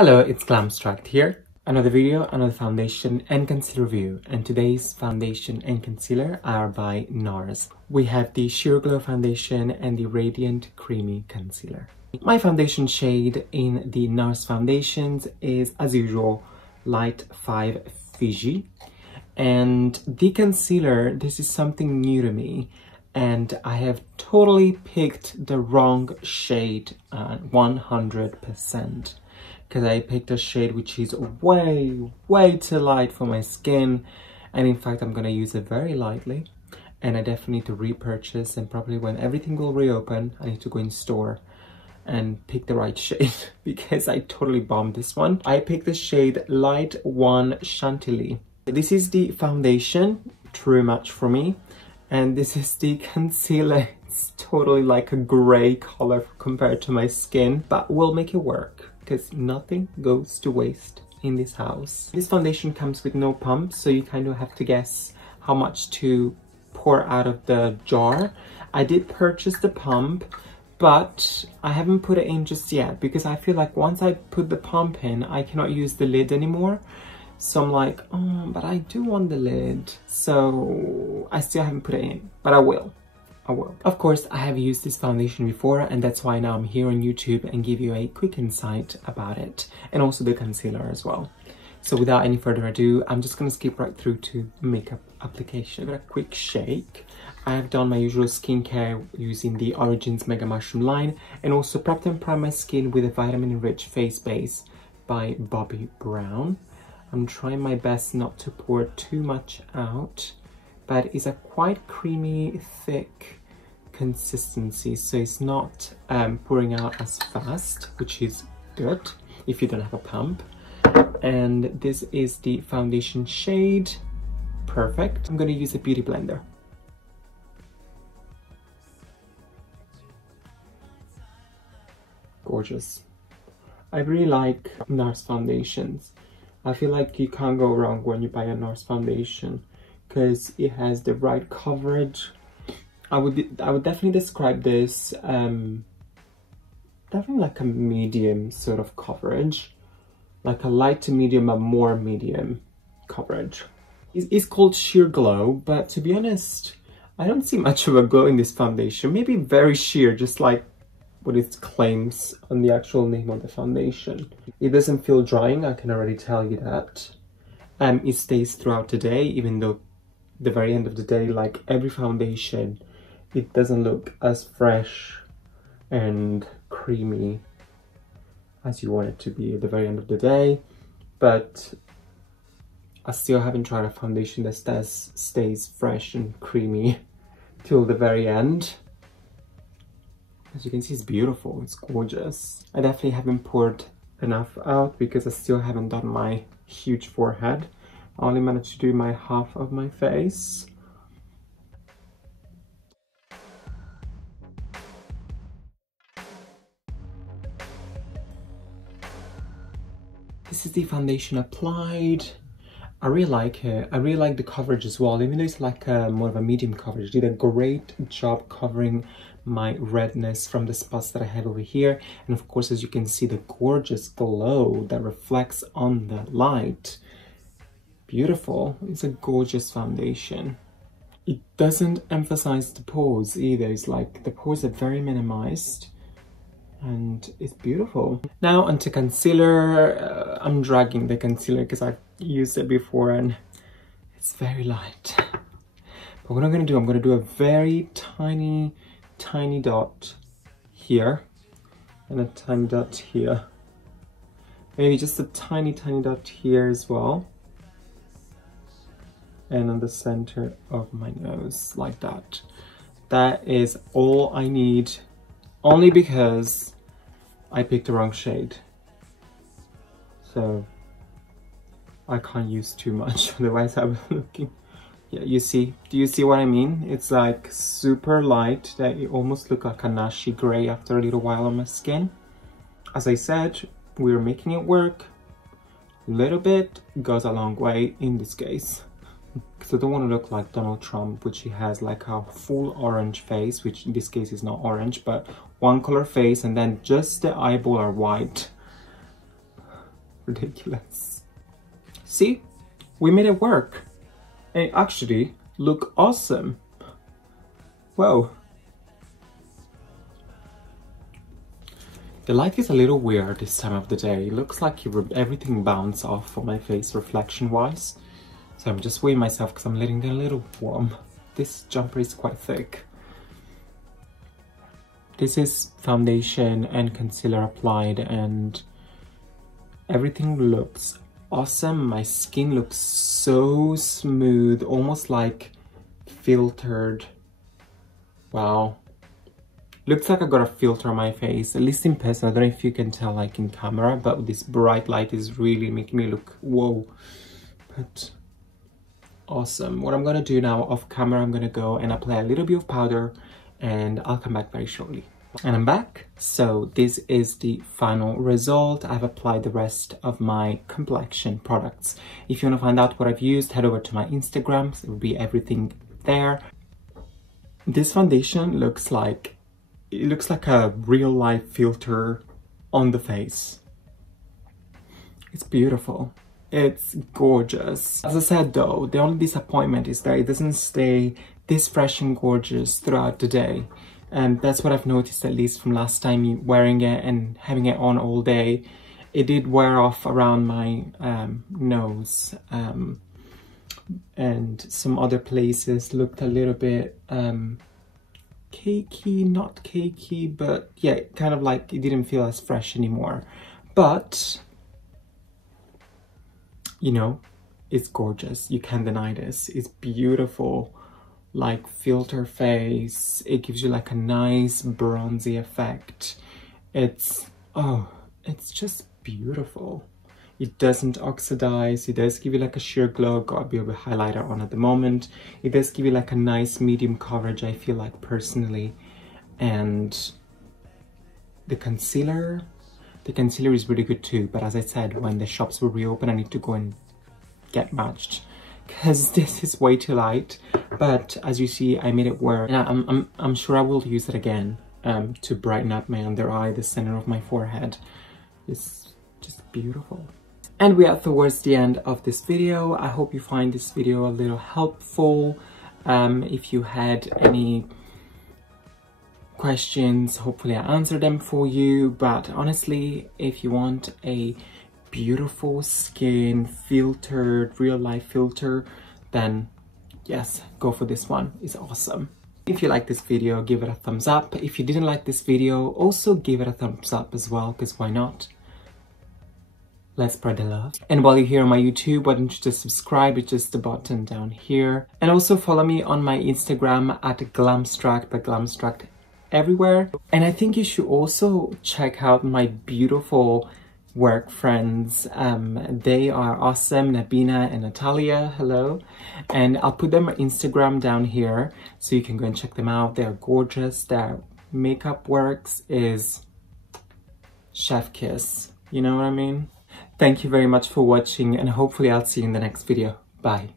Hello, it's Glamstract here. Another video, another foundation and concealer review. And today's foundation and concealer are by NARS. We have the Sheer Glow foundation and the Radiant Creamy Concealer. My foundation shade in the NARS foundations is, as usual, Light 5 FIJI. And the concealer, this is something new to me. And I have totally picked the wrong shade 100%. Because I picked a shade which is way too light for my skin, and in fact I'm gonna use it very lightly, and I definitely need to repurchase, and probably when everything will reopen I need to go in store and pick the right shade because I totally bombed this one. I picked the shade Light 1 Chantilly. This is the foundation, true match for me, and this is the concealer. It's totally like a grey color compared to my skin, but we'll make it work. Because nothing goes to waste in this house. This foundation comes with no pump, so you kind of have to guess how much to pour out of the jar. I did purchase the pump, but I haven't put it in just yet because I feel like once I put the pump in, I cannot use the lid anymore. So I'm like, oh, but I do want the lid. So I still haven't put it in, but I will. Of course, I have used this foundation before, and that's why now I'm here on YouTube and give you a quick insight about it, and also the concealer as well. So without any further ado, I'm just gonna skip right through to makeup application. Give it a quick shake. I have done my usual skincare using the Origins Mega Mushroom line, and also prepped and primed my skin with a vitamin-rich face base by Bobbi Brown. I'm trying my best not to pour too much out, but it's a quite creamy, thick consistency, so it's not pouring out as fast, which is good if you don't have a pump. And this is the foundation shade. Perfect. I'm going to use a beauty blender. Gorgeous. I really like NARS foundations. I feel like you can't go wrong when you buy a NARS foundation because it has the right coverage. I would definitely describe this definitely like a medium sort of coverage, like a light to medium but more medium coverage. It's called Sheer Glow, but to be honest, I don't see much of a glow in this foundation. Maybe very sheer, just like what it claims on the actual name of the foundation. It doesn't feel drying, I can already tell you that. It stays throughout the day, even though the very end of the day, like every foundation, it doesn't look as fresh and creamy as you want it to be at the very end of the day. But I still haven't tried a foundation that stays fresh and creamy till the very end. As you can see, it's beautiful, it's gorgeous. I definitely haven't poured enough out because I still haven't done my huge forehead. I only managed to do my half of my face. This is the foundation applied. I really like it. I really like the coverage as well, even though it's like more of a medium coverage. It did a great job covering my redness from the spots that I have over here. And of course, as you can see, the gorgeous glow that reflects on the light. Beautiful. It's a gorgeous foundation. It doesn't emphasize the pores either. It's like the pores are very minimized. And it's beautiful. Now onto concealer. I'm dragging the concealer because I've used it before and it's very light. But what I'm going to do, I'm going to do a very tiny dot here and a tiny dot here. Maybe just a tiny dot here as well. And on the center of my nose, like that. That is all I need. Only because I picked the wrong shade. So I can't use too much, otherwise I'll be looking. Yeah, you see, do you see what I mean? It's like super light that it almost looks like a nashy gray after a little while on my skin. As I said, we're making it work. Little bit goes a long way in this case. Because I don't want to look like Donald Trump, which he has like a full orange face, which in this case is not orange, but one color face, and then just the eyeball are white. ridiculous. See, we made it work. And it actually look awesome. Whoa. The light is a little weird this time of the day. It looks like everything bounced off on my face reflection wise. So I'm just weighing myself because I'm letting it a little warm. This jumper is quite thick. This is foundation and concealer applied and everything looks awesome. My skin looks so smooth, almost like filtered. Wow. Looks like I got a filter on my face, at least in person. I don't know if you can tell like in camera, but this bright light is really making me look, whoa. But awesome. What I'm gonna do now off camera, I'm gonna go and apply a little bit of powder and I'll come back very shortly. And I'm back. So this is the final result. I've applied the rest of my complexion products. If you want to find out what I've used, head over to my Instagram. So it will be everything there. This foundation looks like, it looks like a real life filter on the face. It's beautiful. It's gorgeous. As I said though, the only disappointment is that it doesn't stay this fresh and gorgeous throughout the day. And that's what I've noticed, at least from last time wearing it and having it on all day. It did wear off around my nose. And some other places looked a little bit cakey, not cakey, but yeah, kind of like it didn't feel as fresh anymore. But, you know, it's gorgeous. You can't deny this. It's beautiful. Like filter face. It gives you like a nice bronzy effect. It's, oh, it's just beautiful. It doesn't oxidize. It does give you like a sheer glow. Got a bit of a highlighter on at the moment. It does give you like a nice medium coverage, I feel like, personally. And the concealer is really good too. But as I said, when the shops will reopen, I need to go and get matched, because this is way too light. But as you see, I made it work. And I'm sure I will use it again to brighten up my under eye, the center of my forehead. It's just beautiful. And we are towards the end of this video. I hope you find this video a little helpful. If you had any questions, hopefully I answered them for you. But honestly, if you want a beautiful skin filtered, real life filter, then yes, go for this one. It's awesome. If you like this video, give it a thumbs up. If you didn't like this video, also give it a thumbs up as well, because why not? Let's spread the love. And while you're here on my YouTube, why don't you just subscribe? It's just the button down here. And also follow me on my Instagram at Glamstract, but Glamstract everywhere. And I think you should also check out my beautiful work friends. They are awesome, Nabina and Natalia, hello. And I'll put their Instagram down here so you can go and check them out. They're gorgeous. Their makeup works is chef kiss, you know what I mean? Thank you very much for watching, and hopefully I'll see you in the next video. Bye.